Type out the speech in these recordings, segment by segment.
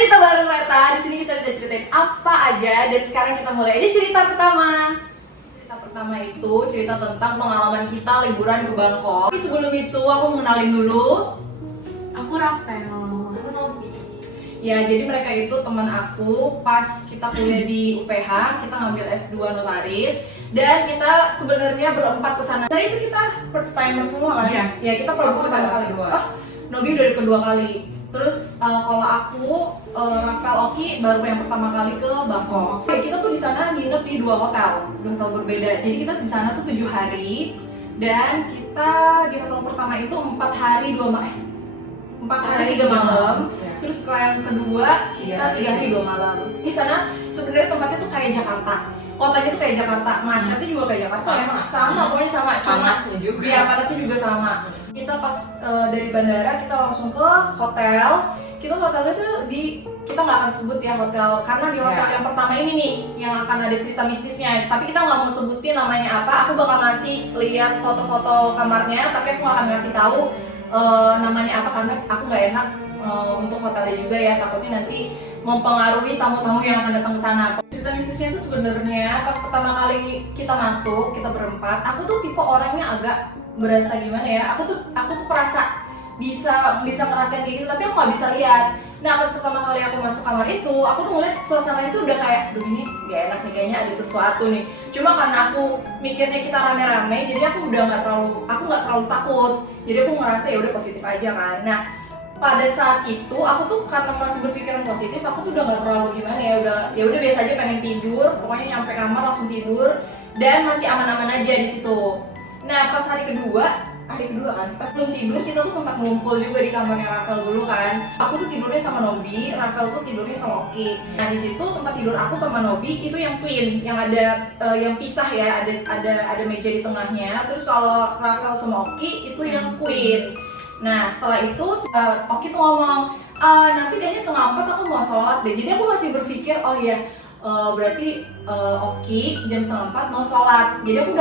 Cerita bareng Reta. Di sini kita bisa ceritain apa aja dan sekarang kita mulai aja cerita pertama. Cerita pertama itu cerita tentang pengalaman kita liburan ke Bangkok. Tapi sebelum itu aku mau kenalin dulu. Aku Rafael. Aku Nobi. Ya, jadi mereka itu teman aku pas kita kuliah di UPH, kita ngambil S2 notaris dan kita sebenarnya berempat ke sana. Nah, itu kita first timer semua kan? Iya. Ya, kita pertama kali. Nobi udah kedua kali. Terus kalau aku, Rafael, Oki baru yang pertama kali ke Bangkok. Kita tuh di sana nginep di dua hotel berbeda. Jadi kita di sana tuh 7 hari dan kita di hotel pertama itu 4 hari 3 malam. Iya. Terus ke yang kedua kita 3 hari 2 malam. Di sana sebenarnya tempatnya tuh kayak Jakarta. Kotanya tuh kayak Jakarta, macetnya juga kayak Jakarta. Sama, pokoknya sama. Panasnya juga. Iya, panasnya juga sama. Kita pas dari bandara kita langsung ke hotel. Hotelnya tuh kita nggak akan sebut ya hotel karena di hotel yang pertama ini nih yang akan ada cerita mistisnya. Tapi kita nggak mau sebutin namanya apa. Aku bakal ngasih lihat foto-foto kamarnya, tapi aku nggak akan ngasih tahu namanya apa karena aku nggak enak untuk hotelnya juga ya, takutnya nanti mempengaruhi tamu-tamu yang akan datang ke sana. Cerita mistisnya itu sebenarnya pas pertama kali kita masuk, kita berempat, aku tuh tipe orangnya agak berasa gimana ya, aku tuh perasa bisa ngerasain kayak gitu, tapi aku nggak bisa lihat. Nah, pas pertama kali aku masuk kamar itu, aku tuh ngeliat suasana itu udah kayak, duh ini gak enak nih, kayaknya ada sesuatu nih. Cuma karena aku mikirnya kita rame-rame, jadi aku nggak terlalu takut. Jadi aku ngerasa ya udah positif aja kan. Nah, pada saat itu aku tuh karena masih berpikiran positif, aku tuh udah nggak terlalu gimana ya udah biasa aja pengen tidur, pokoknya nyampe kamar langsung tidur dan masih aman-aman aja di situ. Nah, pas hari kedua kan, pas belum tidur kita tuh sempat ngumpul juga di kamarnya Rafael dulu kan. Aku tuh tidurnya sama Nobi, Rafael tuh tidurnya sama Oki. Nah, di situ tempat tidur aku sama Nobi itu yang twin, yang ada yang pisah ya, ada meja di tengahnya. Terus kalau Rafael sama Oki itu yang queen. Nah, setelah itu Oki tuh ngomong, nanti kayaknya 3:30 aku mau sholat deh. Jadi aku masih berpikir, oh iya, berarti Oki jam 3:30 mau sholat. Jadi aku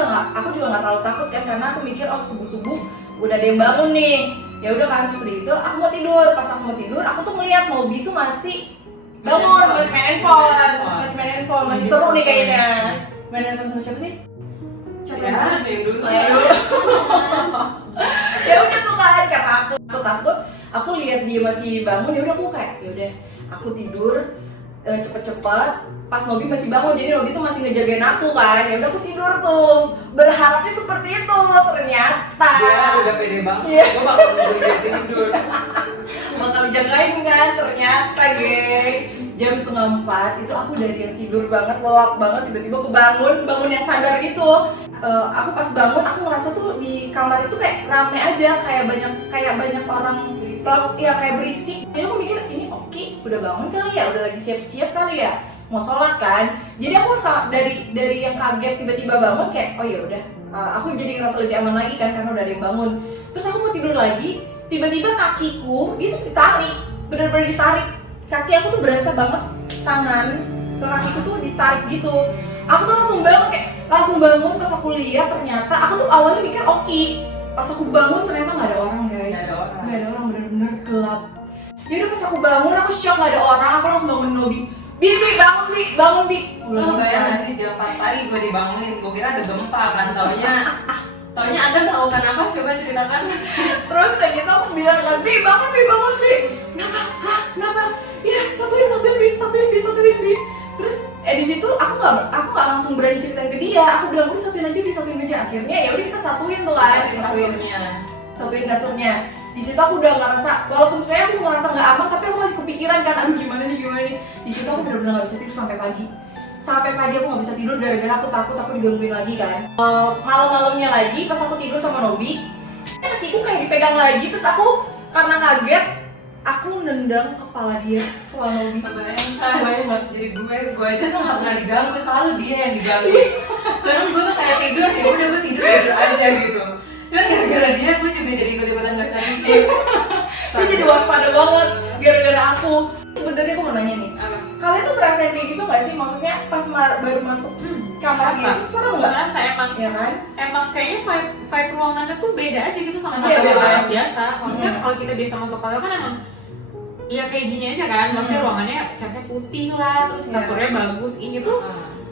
juga nggak terlalu takut kan, karena aku mikir oh subuh udah ada yang bangun nih. Ya udah kan, terus itu aku mau tidur. Pas aku mau tidur, aku tuh melihat Nobi tuh masih bangun, masih main handphone, masih seru nih kayaknya. Main handphone sama siapa sih? Ya, dulu. Ya udah tuh kan, kata aku takut. Aku lihat dia masih bangun, ya udah aku kayak ya udah aku tidur cepet-cepet. Pas Nobi masih bangun, jadi Nobi tuh masih ngejagain aku kan. Ya udah aku tidur tuh, berharapnya seperti itu. Ternyata Dia udah pede banget. Iya. Gue bakal nungguin dia tidur. bakal jagain kan. Ternyata geng, jam 3:30 itu aku dari yang tidur banget, lelap banget, tiba-tiba aku bangun yang sadar gitu. Aku pas bangun, aku ngerasa tuh di kamar itu kayak rame aja, kayak banyak orang kayak berisik. Jadi aku mikir ini Oki udah bangun kali ya, udah lagi siap-siap kali ya mau sholat kan. Jadi aku dari yang kaget tiba-tiba bangun kayak oh ya udah, aku jadi ngerasa lebih aman lagi kan karena udah ada yang bangun. Terus aku mau tidur lagi, tiba-tiba kakiku itu ditarik, bener-bener ditarik. Kaki aku tuh berasa banget tangan ke kakiku tuh ditarik gitu. Aku tuh langsung bangun pas aku lihat ternyata aku tuh awalnya mikir Oki. Pas aku bangun ternyata nggak ada orang guys. Nggak ada orang, bener-bener gelap. Yaudah pas aku bangun aku shock nggak ada orang, aku langsung bangun Nobi. Bi, bangun Bi. Lo bayang gak sih jam 4 pagi gue dibangunin, gue kira ada gempa kan, taunya Anda melakukan apa? Coba ceritakan. Terus kayak gitu aku bilang kan, Bi bangun Bi. Kenapa? Iya, satuin Bi. Terus di situ aku nggak langsung berani ceritain ke dia. Aku bilang udah satuin aja. Akhirnya ya udah kita satuin tuh kan. Satuin kasurnya. Di situ aku udah ngerasa, walaupun sebenarnya aku ngerasa nggak aman, tapi aku masih kepikiran kan, aduh gimana nih. Di situ aku benar-benar nggak bisa tidur sampai pagi. Aku nggak bisa tidur gara-gara aku takut aku digangguin lagi kan. Malam-malamnya lagi pas aku tidur sama Nobi, kakiku kayak dipegang lagi. Terus aku karena kaget, aku nendang kepala Nobi. Kebayang. Jadi gue aja tuh nggak pernah diganggu, selalu dia yang diganggu. Karena gue tuh kayak tidur, ya udah gue tidur aja gitu. Cuman gara-gara dia, gue juga jadi ikut-ikutan nggak bisa tidur. Gue jadi waspada banget gara-gara aku. Sebenarnya aku mau nanya nih, kalian tuh ngerasain kayak gitu nggak sih? Maksudnya pas baru masuk kamar gitu, serem nggak? Ngerasa Ya kan? emang kayaknya vibe ruangannya tuh beda aja gitu sama Iya, hotel beda. biasa. Maksudnya Hmm. kalau kita biasa masuk hotel kan emang ya kayak gini aja kan, maksudnya ruangannya catnya putih lah, terus kasurnya bagus. Ini tuh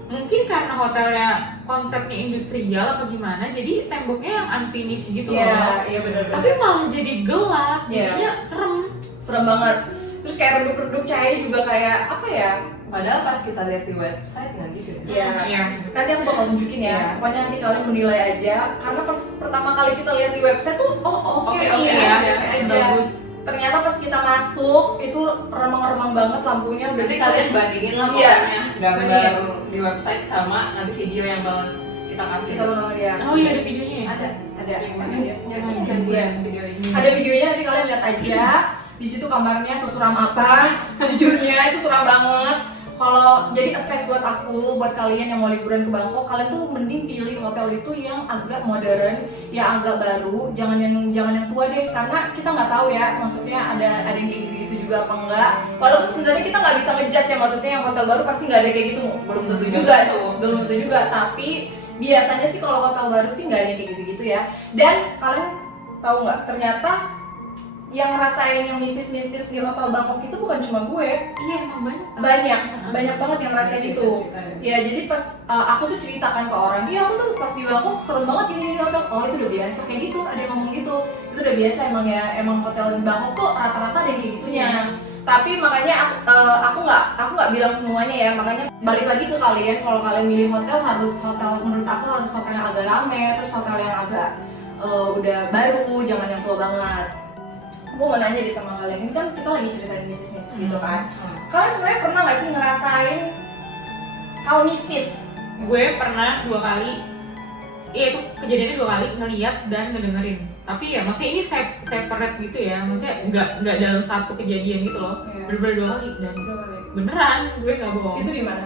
mungkin karena hotelnya konsepnya industrial apa gimana, jadi temboknya yang unfinished gitu loh. Iya benar. Tapi malah jadi gelap, jadinya serem banget. Terus kayak redup-redup cahaya juga kayak apa ya? Padahal pas kita lihat di website nggak gitu ya. Iya. Nanti aku bakal tunjukin ya. Pokoknya nanti kalian menilai aja. Karena pas pertama kali kita lihat di website tuh, oke aja. bagus. Ternyata pas kita masuk itu remang-remang banget lampunya. Nanti kalian bandingin lah pokoknya gambar di website sama nanti video yang bakal kita kasih. Kita bakal ya. Oh iya, ada videonya ya? Ada. Video ini. Ada videonya, nanti kalian lihat aja. Di situ kamarnya sesuram apa? Sejujurnya itu suram banget. Kalau jadi advice buat aku, buat kalian yang mau liburan ke Bangkok, kalian tuh mending pilih hotel itu yang agak modern, yang agak baru, jangan yang tua deh, karena kita nggak tahu ya, maksudnya ada yang kayak gitu-gitu juga apa enggak. Walaupun sebenarnya kita nggak bisa ngejudge ya, maksudnya yang hotel baru pasti nggak ada kayak gitu, belum tentu juga. Tapi biasanya sih kalau hotel baru sih nggak ada yang kayak gitu-gitu ya. Dan kalian tahu nggak, ternyata yang ngerasain yang mistis-mistis di hotel Bangkok itu bukan cuma gue. Iya, emang banyak banget yang ngerasain itu. Ya jadi pas aku tuh ceritakan ke orang, iya aku tuh pas di Bangkok serem banget gini di hotel. Oh itu udah biasa kayak gitu, ada yang ngomong gitu. Itu udah biasa emang hotel di Bangkok tuh rata-rata ada yang kayak gitunya. Tapi makanya aku nggak bilang semuanya ya. Makanya balik lagi ke kalian, kalau kalian milih hotel harus hotel, menurut aku harus hotel yang agak rame, terus hotel yang agak udah baru, jangan yang tua banget. Gue mau nanya deh sama kalian, ini kan kita lagi ceritain mistis gitu kan. Kalian sebenarnya pernah nggak sih ngerasain hal mistis? Gue pernah 2 kali. Iya, itu kejadiannya 2 kali, ngeliat dan ngedengerin. Tapi ya maksudnya ini separate gitu ya, maksudnya nggak dalam satu kejadian gitu loh. Bener-bener 2 kali dan beneran, gue nggak bohong. Itu di mana?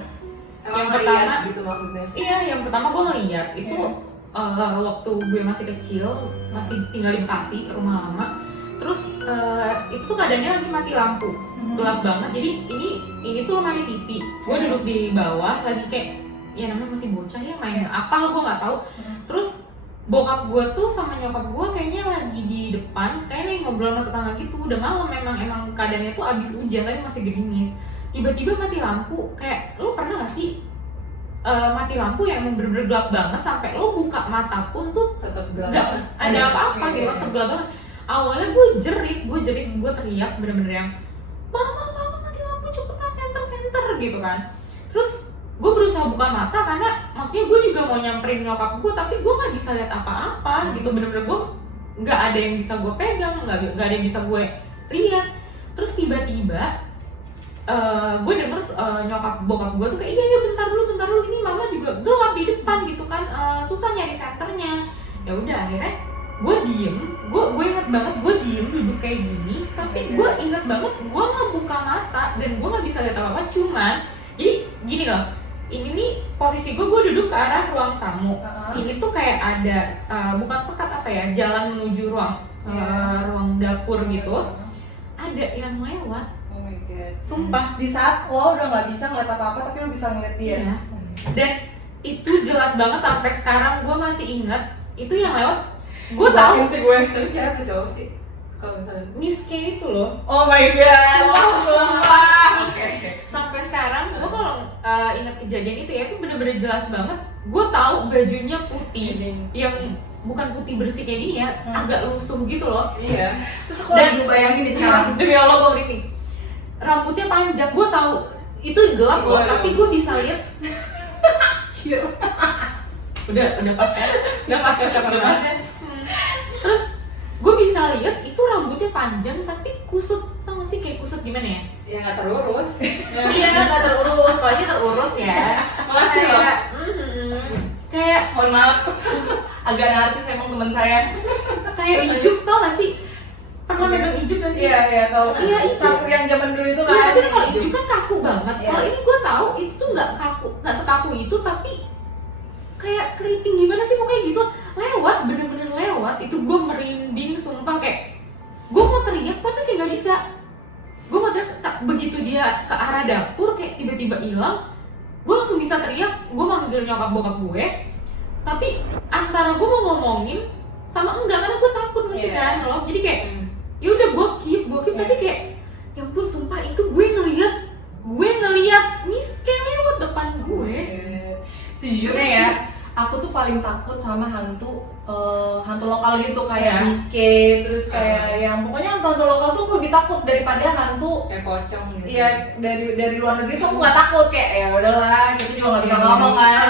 Yang pertama gitu maksudnya. Iya, yang pertama gue ngeliat itu waktu gue masih kecil, masih tinggal di Bekasi, rumah lama. Terus itu tuh keadaannya lagi mati lampu, gelap banget. Jadi ini tuh lemari TV. Gue duduk di bawah lagi kayak, ya namanya masih bocah ya, main apa gue nggak tahu. Terus bokap gue tuh sama nyokap gue kayaknya lagi di depan, kayaknya lagi ngobrol sama tetangga gitu. Udah malam, emang keadaannya tuh abis hujan tapi masih gerimis. Tiba-tiba mati lampu. Kayak lo pernah gak sih mati lampu yang emang bener-bener gelap banget sampai lo buka mata pun tuh tetap gelap. nggak ada apa-apa gitu, tetap gelap banget. Awalnya gue jerit, gue teriak bener-bener yang mama mati lampu, cepetan senter gitu kan. Terus gue berusaha buka mata karena maksudnya gue juga mau nyamperin nyokap gue, tapi gue nggak bisa lihat apa-apa gitu. Bener-bener gue nggak ada yang bisa gue pegang, nggak ada yang bisa gue lihat. Terus tiba-tiba gue denger bokap gue tuh kayak iya bentar dulu, ini mama juga gelap di depan gitu kan, susah nyari senternya. Ya udah akhirnya gue diem, gue inget banget gue diem duduk kayak gini, tapi gue inget banget gue nggak buka mata dan gue nggak bisa lihat apa-apa. Cuman jadi gini loh, ini nih posisi gue duduk ke arah ruang tamu. Ini tuh kayak ada bukan sekat apa ya, jalan menuju ruang dapur gitu. Ada yang lewat. Oh my god. Sumpah. Di saat lo udah nggak bisa ngeliat apa-apa tapi lo bisa ngeliat dia. Iya. Dan itu jelas banget sampai sekarang gue masih ingat itu yang lewat. Gue tahu sih gue. Tapi cewek apa cowok sih? Kalau misalnya Miss K itu loh. Oh my god. Sumpah. Sampai sekarang gue kalau ingat kejadian itu ya, itu bener-bener jelas banget. Gue tahu bajunya putih, yang bukan putih bersih kayak gini ya, agak lusuh gitu loh. iya. Terus aku lagi bayangin nih sekarang. Demi Allah gue merinding. Rambutnya panjang, gue tahu itu gelap loh, tapi gue bisa lihat. Cium. Udah pas kan? Udah pas ya. Terus gue bisa lihat itu rambutnya panjang tapi kusut, tau gak sih kayak kusut gimana ya? Ya nggak terurus. Iya, nggak terurus, kalau ini terurus ya. Makasih loh. Kayak Mohon maaf. Agak narsis emang teman saya. kayak ijuk, tau gak sih? Pernah megang ijuk gak sih? Iya tahu. Iya, itu. Sapu yang zaman dulu itu kan. Iya, tapi kalau ijuk kan kaku banget. Iya. Kalau ini gue tahu itu tuh nggak kaku, nggak sekaku itu, tapi kayak keriting gimana sih pokoknya gitu. Lewat, bener-bener lewat. Itu gue merinding, sumpah kayak gue mau teriak tapi kayak nggak bisa. Gue mau teriak, begitu dia ke arah dapur kayak tiba-tiba hilang. Gue langsung bisa teriak, gue manggil nyokap bokap gue. Tapi antara gue mau ngomongin sama enggak, karena gue takut ngerti kan lo. Jadi kayak ya udah gue keep tapi kayak ya ampun sumpah itu gue ngeliat Miss K lewat depan gue. Sejujurnya ya, aku tuh paling takut sama hantu lokal gitu kayak Miss K, terus kayak yang pokoknya hantu lokal tuh aku lebih takut daripada hantu kayak pocong gitu. Iya, dari luar negeri tuh aku nggak takut, kayak ya udahlah, kita juga nggak bisa ngomong kan.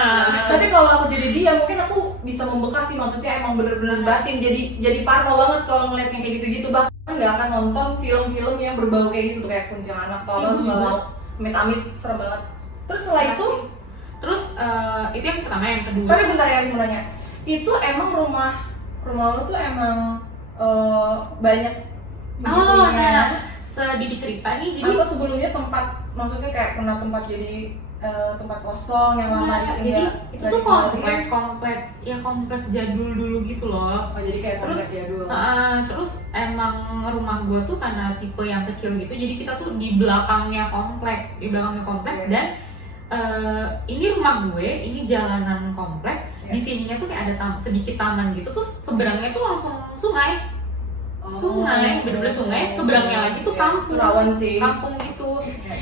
Tapi kalau aku jadi dia, mungkin aku bisa membekas sih, maksudnya emang bener-bener batin, jadi parno banget kalau ngeliat yang kayak gitu-gitu. Bahkan nggak akan nonton film-film yang berbau kayak gitu, kayak kuntilanak atau apa, nggak mau. Amit-amit, serem banget. Terus setelah itu, itu yang pertama. Yang kedua, tapi bentar ya, aku mau nanya, itu emang rumah lo tuh emang banyak nah sedikit cerita nih. Jadi atau sebelumnya tempat, maksudnya kayak pernah tempat jadi tempat kosong yang lama jadi itu tuh komplek jadul dulu gitu loh. Oh, jadi kayak komplek jadul. Terus emang rumah gue tuh karena tipe yang kecil gitu, jadi kita tuh di belakangnya komplek dan ini rumah gue, ini jalanan komplek. Di sininya tuh kayak ada sedikit taman gitu, terus seberangnya tuh langsung sungai. Bener-bener sungai, seberangnya lagi tuh kampung. Rawan sih. Kampung gitu.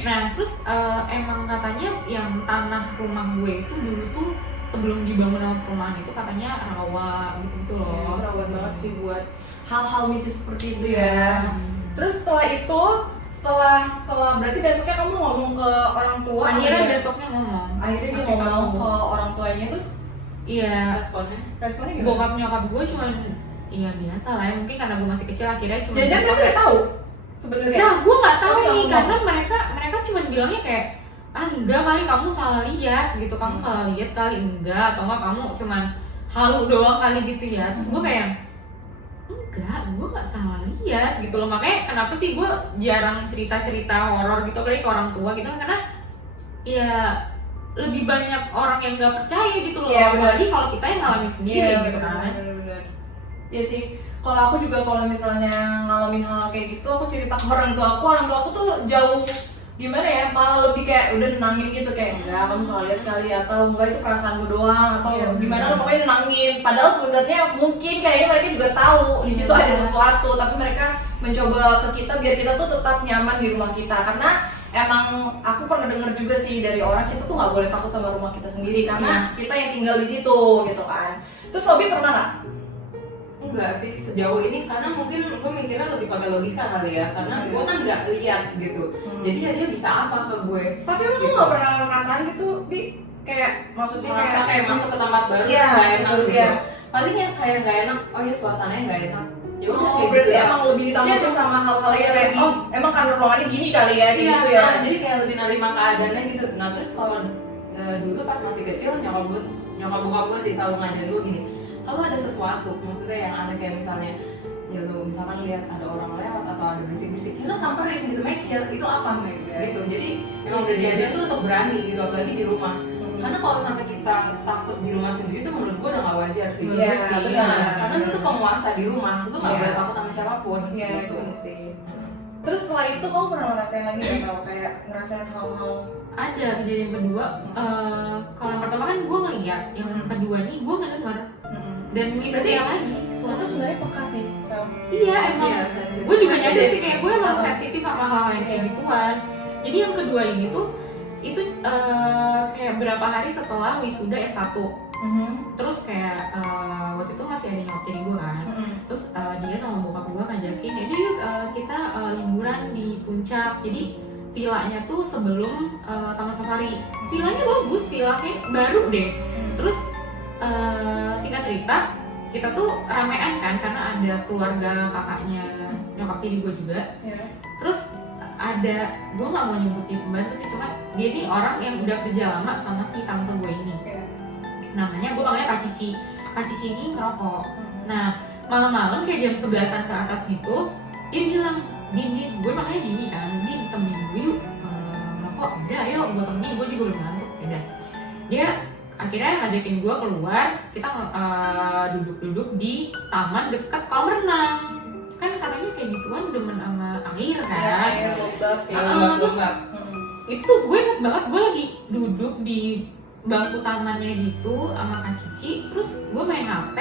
Nah, terus emang katanya yang tanah rumah gue itu dulu tuh sebelum dibangun sama perumahan itu katanya rawa gitu loh. Rawan banget sih buat hal-hal mistis seperti itu ya. Terus setelah itu, setelah berarti besoknya kamu ngomong ke orang tua. Akhirnya besoknya ngomong. Akhirnya dia ngomong ke orang tuanya, terus iya. Responnya gimana? Bokap nyokap gue cuman iya biasa lah ya, mungkin karena gue masih kecil akhirnya cuma jangan mereka udah tahu sebenarnya. Nah, gue nggak tahu Tapi nih karena mereka cuma bilangnya kayak enggak kali kamu salah lihat gitu, kamu salah lihat kali enggak, atau enggak kamu cuman halu doang kali gitu ya. Terus gue kayak enggak, gue nggak salah lihat gitu loh. Makanya kenapa sih gue jarang cerita horor gitu apalagi ke orang tua gitu, karena ya lebih banyak orang yang nggak percaya gitu loh. Apalagi kalau kita yang ngalamin sendiri gitu kan. Bener. Ya sih, kalau aku juga kalau misalnya ngalamin hal kayak gitu, aku cerita ke orang tua aku tuh jauh gimana ya, malah lebih kayak udah nenangin gitu, kayak enggak kamu salah lihat kali, atau enggak itu perasaanmu doang, atau gimana lo pokoknya nenangin. Padahal sebenarnya mungkin kayaknya mereka juga tahu di situ ada sesuatu, tapi mereka mencoba ke kita biar kita tuh tetap nyaman di rumah kita. Karena emang aku pernah dengar juga sih dari orang, kita tuh nggak boleh takut sama rumah kita sendiri karena kita yang tinggal di situ gitu kan. Terus Tobi pernah nggak? Enggak sih sejauh ini, karena mungkin gue mikirnya lebih pakai logika kali ya, karena gue kan nggak lihat gitu. Jadi ya dia bisa apa ke gue. Tapi emang gitu. lu nggak pernah ngerasain gitu, Bi? Kayak maksudnya merasa kayak masuk ke tempat baru nggak enak gitu. Paling yang kayak nggak enak, oh ya suasananya nggak enak. Ya udah kayak berarti gitu. emang lebih ditakutin sama hal-hal yang kayak emang karena ruangannya gini kali ya, gitu ya. Jadi kayak lebih nerima keadaannya gitu. Nah terus kalau dulu pas masih kecil nyokap bokap gue sih selalu ngajarin gue gini, kalau ada sesuatu, maksudnya yang aneh kayak misalnya ya lu misalkan lihat ada orang lewat atau ada berisik-berisik, ya lu samperin gitu, make sure itu apa gitu. Jadi emang udah diajarin tuh untuk berani gitu, apalagi di rumah. Karena kalau sampai kita takut di rumah sendiri tuh menurut gue udah gak wajar sih. Iya, benar. Karena lu tuh penguasa di rumah, lu gak boleh takut sama siapapun. Iya, gitu. itu sih. Terus setelah itu kamu pernah ngerasain lagi nggak, kayak ngerasain hal-hal? Ada kejadian kedua. Kalau yang pertama kan gue ngeliat, yang kedua nih gue ngedenger. Dan misnya lagi. Itu sebenarnya peka sih. Iya emang. Gue juga nyadar sih kayak gue emang sensitif sama hal-hal yang kayak gituan. Jadi yang kedua ini tuh itu kayak berapa hari setelah wisuda S1. Terus kayak waktu itu masih ada nyokap tiri gue kan. Terus dia sama bokap gue ngajakin, jadi yuk kita liburan di puncak. Jadi villanya tuh sebelum Taman Safari. Villanya bagus, villanya baru deh. Terus singkat cerita, kita tuh ramean kan karena ada keluarga kakaknya nyokap tiri gue juga. Terus ada, gue nggak mau nyebutin pembantu sih, cuma dia nih orang yang udah kerja lama sama si tante gue ini. Namanya, gue panggilnya Kak Cici. Kak Cici ini ngerokok. Nah, malam-malam kayak jam 11-an ke atas gitu, dia bilang, Din, gue makanya Dini kan, Din, temenin gue yuk ngerokok. Udah, ayo gue temenin, gue juga udah ngantuk. Udah. Dia akhirnya ngajakin gue keluar, kita duduk-duduk di taman dekat kolam renang. Kan katanya kayak gituan demen sama air kan. Ya, air lembab. Terus itu gue inget banget, gue lagi duduk di bangku tamannya gitu sama Kak Cici. Terus gue main HP,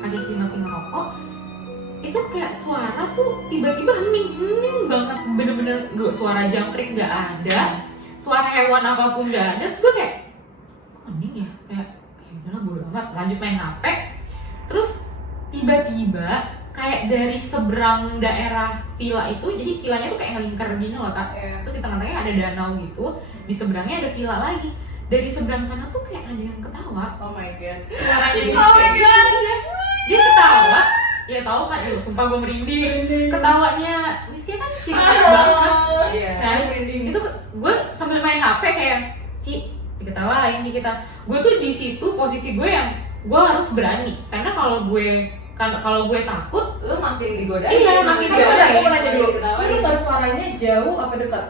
Kak Cici masih ngerokok. itu kayak suara tuh tiba-tiba hening banget, bener-bener gak, suara jangkrik nggak ada, suara hewan apapun nggak ada. Terus gue kayak kok hening ya, kayak ya udahlah bodo amat, lanjut main HP. Terus tiba-tiba kayak dari seberang daerah villa itu, jadi villanya tuh kayak ngelingkar gini loh Kak. Terus di tengah-tengahnya ada danau gitu, di seberangnya ada villa lagi. Dari seberang sana tuh kayak ada yang ketawa. Oh my god. Suaranya Oh my kayak God. gitu ya. Dia ketawa, ya tahu kan, sumpah gue merinding. Ketawanya Miski kan cilik banget. Iya. Kan? Itu gue sambil main HP kayak, Ci, diketawain nih kita. Gue tuh di situ posisi gue yang gue harus berani, karena kalau gue takut, Lu makin digodain. Iya, makin Tapi digodain. gue mau nanya dulu, Diketawain. lu dengar suaranya jauh apa dekat?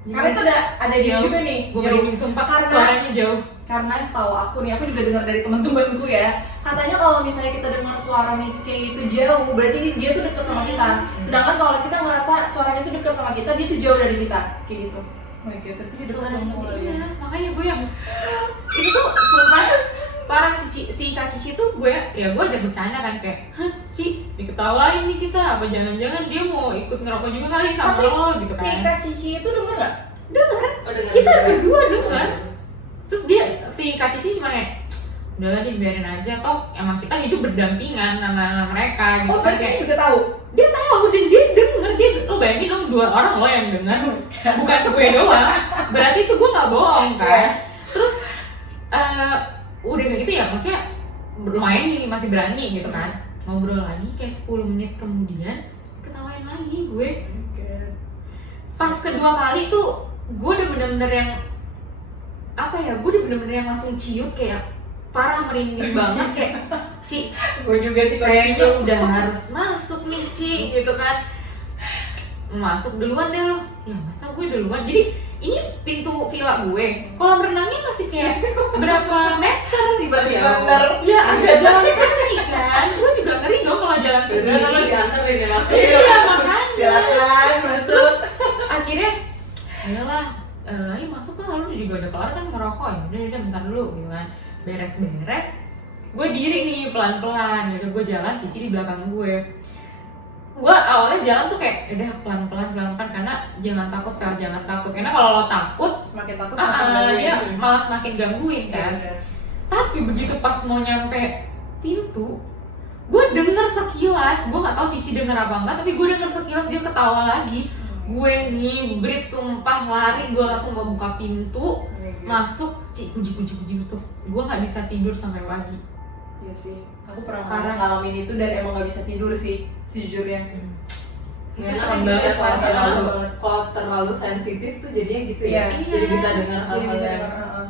Karena itu ada dia Jauh. juga nih. Gue Jauh. merinding sumpah, Karena- suaranya jauh. Karena setahu aku nih, aku juga dengar dari teman-temanku ya, katanya kalau misalnya kita dengar suara Miss K itu jauh, berarti dia tuh deket sama kita. Sedangkan kalau kita ngerasa suaranya itu deket sama kita, dia tuh jauh dari kita, kayak gitu. Oh my god, berarti dia deket Suaranya sama kita. iya, makanya gue yang itu tuh sumpah parah. Si Kak Cici tuh gue ajak bercanda kan, kayak, hah Ci, diketawain nih kita, apa jangan-jangan dia mau ikut ngerokok juga kali sama Tapi lo gitu si kan. Kak Cici itu denger nggak? Dengar, Oh, dengar. kita berdua dengar. Terus si Kak Cici cuma kayak, udahlah dibiarin aja, toh emang kita hidup berdampingan sama mereka gitu Oh, kan. berarti Kayak dia juga tahu. dia tahu dan dia denger, lo bayangin dong, 2 orang lo yang denger, bukan gue doang, berarti itu gue nggak bohong kan. Terus udah kayak gitu ya, maksudnya lumayan nih, masih berani gitu kan. Ngobrol lagi kayak 10 menit kemudian ketawain lagi gue. Pas kedua kali tuh gue udah bener-bener yang apa ya, gue udah bener-bener yang langsung ciut, kayak parah merinding banget, kayak Ci, Gue juga sih kayaknya udah harus masuk nih Ci gitu kan. Masuk duluan deh lo. Ya masa gue duluan, jadi ini pintu villa gue, kolam renangnya masih kayak berapa meter, Tiba-tiba ya agak jalan kaki kan. Gue juga ngeri dong kalau jalan Udah kan lo sendiri. diantar deh langsung. Iya makanya. silakan masuk. Terus akhirnya ayolah, ayo masuk lah, lu juga udah kelar kan ngerokok, ya udah bentar dulu gitu kan. Beres-beres, gue diri nih pelan-pelan, yaudah gue jalan, Cici di belakang gue. Gue awalnya jalan tuh kayak udah pelan-pelan karena jangan takut Vel, jangan takut, karena kalau lo takut Semakin takut semakin dia malah semakin gangguin kan. Iya, Tapi begitu pas mau nyampe pintu, gue denger sekilas, gue nggak tahu Cici denger apa enggak, tapi gue denger sekilas dia ketawa lagi. Gue ngibrit tumpah lari, gue langsung mau buka pintu, masuk, puji gitu. Gue nggak bisa tidur sampai pagi. Iya sih, aku pernah Parah. ngalamin itu dan emang gak bisa tidur sih, sejujurnya. Nggak Serem enak gitu banget, ya, kalau parah terlalu, banget. kalau terlalu sensitif tuh jadinya gitu Iya. ya. Jadi bisa dengar Jadi hal-hal bisa yang denger,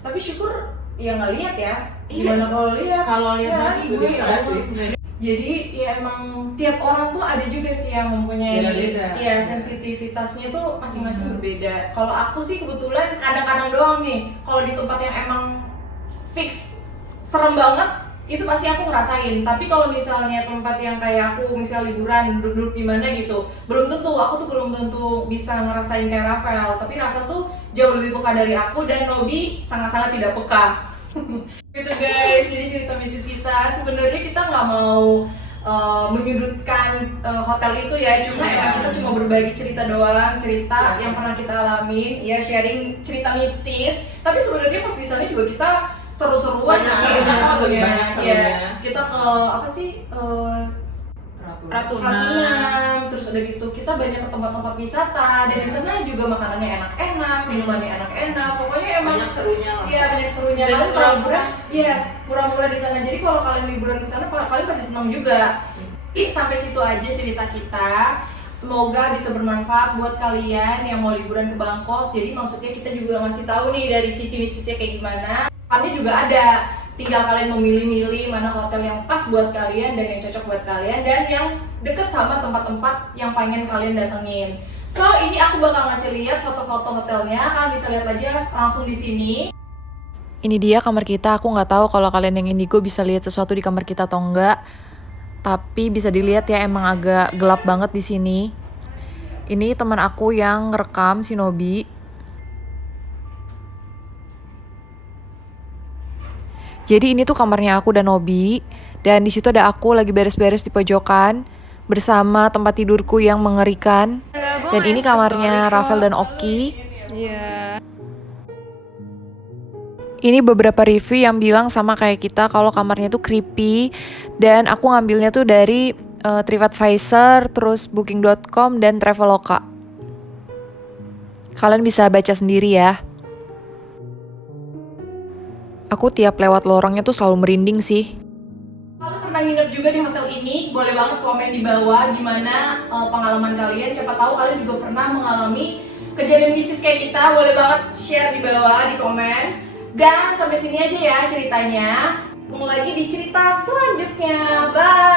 Tapi syukur ya nggak lihat ya. Iya. Gimana kalau lihat? Kalau lihat Ya, lagi gue lebih ya stres Allah, sih. nggak ada. Jadi ya emang tiap orang tuh ada juga sih yang mempunyai Beda-beda. ya sensitivitasnya tuh masing-masing berbeda. Kalau aku sih kebetulan kadang-kadang doang nih. Kalau di tempat yang emang fix serem banget, itu pasti aku ngerasain. Tapi kalau misalnya tempat yang kayak aku misal liburan duduk di mana gitu, belum tentu, aku tuh belum tentu bisa ngerasain kayak Rafael. Tapi Rafael tuh jauh lebih peka dari aku, dan Nobi sangat-sangat tidak peka. Gitu guys, jadi cerita bisnis kita sebenarnya kita nggak mau menyudutkan hotel itu ya, cuma Iya. emang kita cuma berbagi cerita doang, cerita Iya. yang pernah kita alamin, ya sharing cerita mistis. Tapi sebenarnya pas di sana juga kita seru-seruan, Banyak sih, serunya, serunya. banyak Iya, serunya. kita ke apa sih? Ratu Pratunam, terus udah gitu kita banyak ke tempat-tempat wisata, dan di sana juga makanannya enak-enak, minumannya enak-enak, pokoknya emang banyak serunya lah. iya banyak serunya. Dan Kalian kalau murah-murah. liburan, yes, murah-murah di sana. Jadi kalau kalian liburan ke sana, kalian pasti senang juga. Jadi sampai situ aja cerita kita. Semoga bisa bermanfaat buat kalian yang mau liburan ke Bangkok. Jadi maksudnya kita juga ngasih tahu nih dari sisi mistisnya kayak gimana. Kalian juga ada. Tinggal kalian memilih-milih mana hotel yang pas buat kalian dan yang cocok buat kalian, dan yang deket sama tempat-tempat yang pengen kalian datengin. So ini aku bakal ngasih lihat foto-foto hotelnya, kalian bisa lihat aja langsung di sini. Ini dia kamar kita. Aku nggak tahu kalau kalian yang indigo bisa lihat sesuatu di kamar kita atau enggak. Tapi bisa dilihat ya, emang agak gelap banget di sini. Ini teman aku yang ngerekam, si Nobi. Jadi ini tuh kamarnya aku dan Nobi, dan di situ ada aku lagi beres-beres di pojokan. bersama tempat tidurku yang mengerikan. Dan ini kamarnya Rafael dan Oki. Ini beberapa review yang bilang sama kayak kita kalau kamarnya tuh creepy. Dan aku ngambilnya tuh dari TripAdvisor, terus Booking.com, dan Traveloka. Kalian bisa baca sendiri ya. Aku tiap lewat lorongnya tuh selalu merinding sih. Kalian pernah nginep juga di hotel ini? Boleh banget komen di bawah gimana pengalaman kalian. Siapa tahu kalian juga pernah mengalami kejadian mistis kayak kita. Boleh banget share di bawah di komen. Dan sampai sini aja ya ceritanya. Ketemu lagi di cerita selanjutnya. Bye!